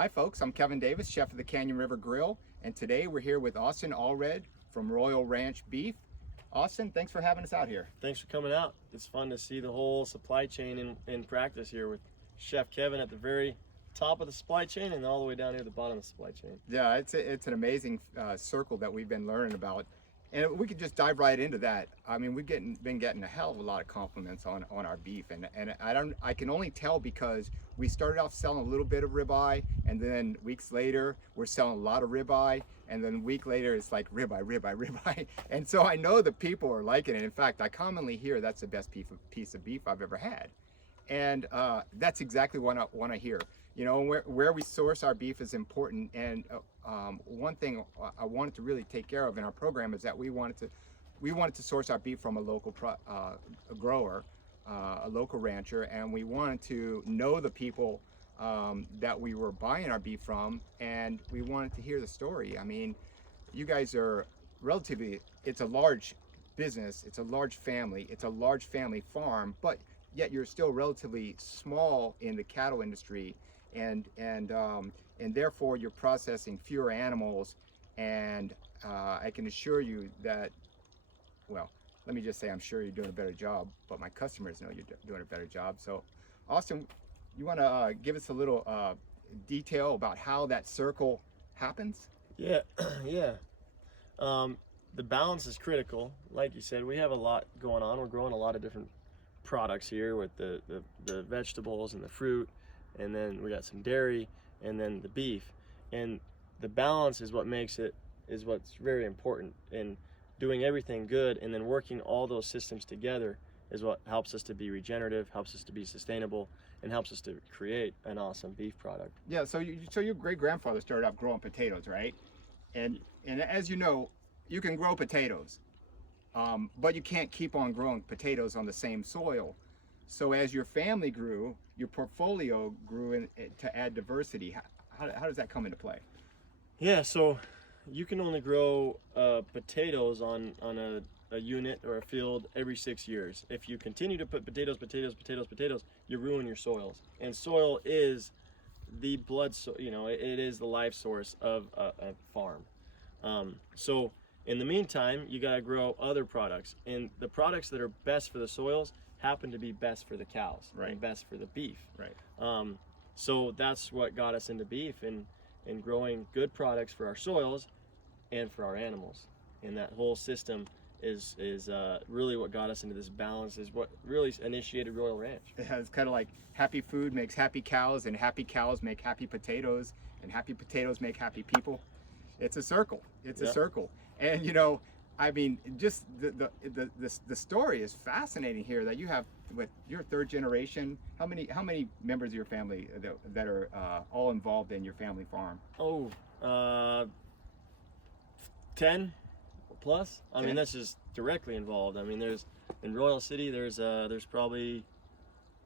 Hi folks, I'm Kevin Davis, chef of the Canyon River Grill, and today we're here with Austin Allred from Royal Ranch Beef. Austin, thanks for having us out here. Thanks for coming out. It's fun to see the whole supply chain in practice here with Chef Kevin at the very top of the supply chain and all the way down here at the bottom of the supply chain. Yeah, it's an amazing circle that we've been learning about. And we could just dive right into that. I mean, we've been getting a hell of a lot of compliments on our beef, and I can only tell because we started off selling a little bit of ribeye, and then weeks later we're selling a lot of ribeye, and then a week later it's like ribeye, and so I know the people are liking it. In fact, I commonly hear that's the best piece of beef I've ever had, and that's exactly what I want to hear. You know, where we source our beef is important, and one thing I wanted to really take care of in our program is that we wanted to source our beef from a local grower, a local rancher, and we wanted to know the people that we were buying our beef from, and we wanted to hear the story. I mean, you guys are relatively, it's a large business, it's a large family, it's a large family farm, but yet you're still relatively small in the cattle industry, and therefore you're processing fewer animals, and I can assure you that, well, let me just say I'm sure you're doing a better job, but my customers know you're doing a better job. So Austin, you want to give us a little detail about how that circle happens? Yeah, yeah. The balance is critical. Like you said, we have a lot going on. We're growing a lot of different products here with the vegetables and the fruit, and then we got some dairy, and then the beef. And the balance is what's very important. And doing everything good and then working all those systems together is what helps us to be regenerative, helps us to be sustainable, and helps us to create an awesome beef product. Yeah, so your great-grandfather started out growing potatoes, right? And as you know, you can grow potatoes, but you can't keep on growing potatoes on the same soil. So as your family grew, your portfolio grew to add diversity. How does that come into play? Yeah, so you can only grow potatoes on a unit or a field every 6 years. If you continue to put potatoes, you ruin your soils. And soil is the it is the life source of a farm. So in the meantime, you gotta grow other products. And the products that are best for the soils happen to be best for the cows, right, and best for the beef. Right. So that's what got us into beef and growing good products for our soils and for our animals. And that whole system is really what got us into this balance, is what really initiated Royal Ranch. It's kind of like happy food makes happy cows, and happy cows make happy potatoes, and happy potatoes make happy people. It's a circle. It's a circle. And you know, I mean, just the story is fascinating here, that you have, with your third generation. How many members of your family that are all involved in your family farm? 10 plus. I 10? mean, that's just directly involved. I mean, in Royal City, there's probably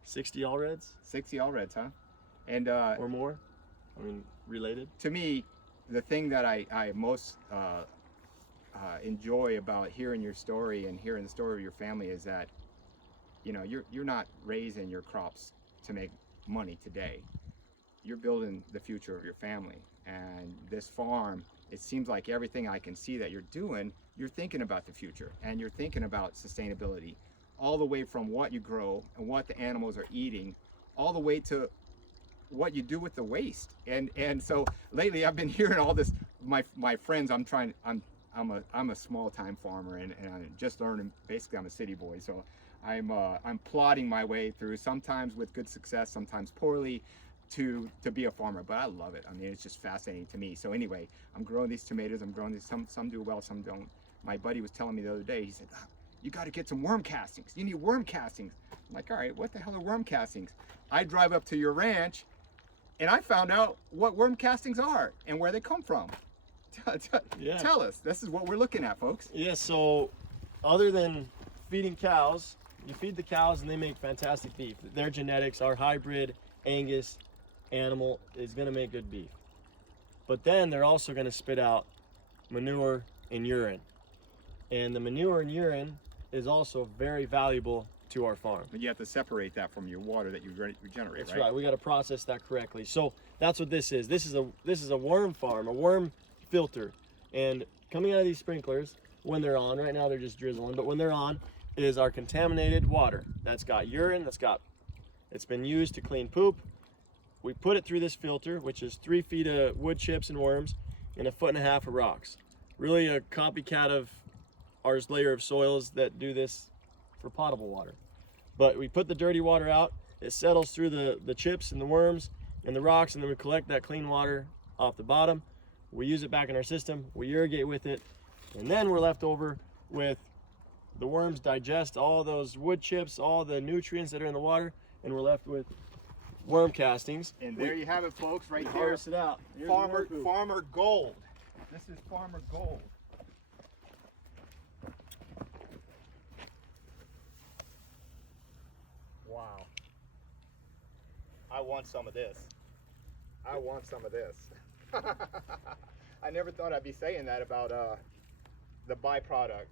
60 Allreds. 60 Allreds, huh? And or more. I mean, related. To me, the thing that I most enjoy about hearing your story and hearing the story of your family is that, you know, you're not raising your crops to make money today. You're building the future of your family. And this farm, it seems like everything I can see that you're doing, you're thinking about the future, and you're thinking about sustainability, all the way from what you grow and what the animals are eating, all the way to what you do with the waste. And so lately I've been hearing all this. My friends, I'm a small time farmer, and I'm just learning. Basically, I'm a city boy, so I'm plodding my way through, sometimes with good success, sometimes poorly, to be a farmer. But I love it. I mean, it's just fascinating to me. So anyway, I'm growing these tomatoes. I'm growing these. Some do well, some don't. My buddy was telling me the other day. He said, "You got to get some worm castings. You need worm castings." I'm like, "All right, what the hell are worm castings?" I drive up to your ranch, and I found out what worm castings are and where they come from. Tell us. This is what we're looking at, folks. Yeah, so other than feeding cows, you feed the cows and they make fantastic beef. Their genetics, our hybrid Angus animal, is going to make good beef. But then they're also going to spit out manure and urine. And the manure and urine is also very valuable to our farm. But you have to separate that from your water that you regenerate, That's right. We got to process that correctly. So that's what this is. This is a worm farm, a worm filter. And coming out of these sprinklers, when they're on, right now they're just drizzling, but when they're on, is our contaminated water. That's got urine, it's been used to clean poop. We put it through this filter, which is 3 feet of wood chips and worms and 1.5 feet of rocks. Really a copycat of our layer of soils that do this for potable water. But we put the dirty water out, it settles through the chips and the worms and the rocks, and then we collect that clean water off the bottom. We use it back in our system, we irrigate with it, and then we're left over with the worms digest all those wood chips, all the nutrients that are in the water, and we're left with worm castings. And there you have it, folks, right there. Harvest it out. Here's the worm poop. Farmer Gold. This is Farmer Gold. Wow. I want some of this. I want some of this. I never thought I'd be saying that about the byproduct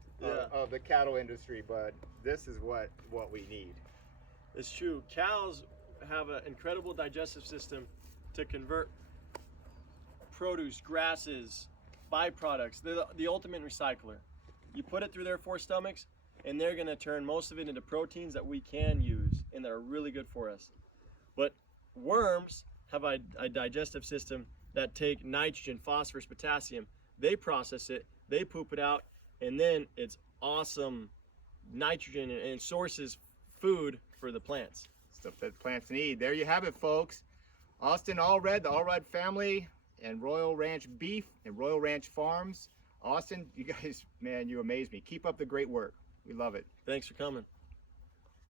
of the cattle industry, but this is what we need. It's true. Cows have an incredible digestive system to convert produce, grasses, byproducts. They're the ultimate recycler. You put it through their 4 stomachs, and they're going to turn most of it into proteins that we can use and that are really good for us. But worms have a digestive system that take nitrogen, phosphorus, potassium. They process it, they poop it out, and then it's awesome nitrogen and sources food for the plants. Stuff that plants need. There you have it, folks. Austin Allred, the Allred family, and Royal Ranch Beef and Royal Ranch Farms. Austin, you guys, man, you amaze me. Keep up the great work. We love it. Thanks for coming.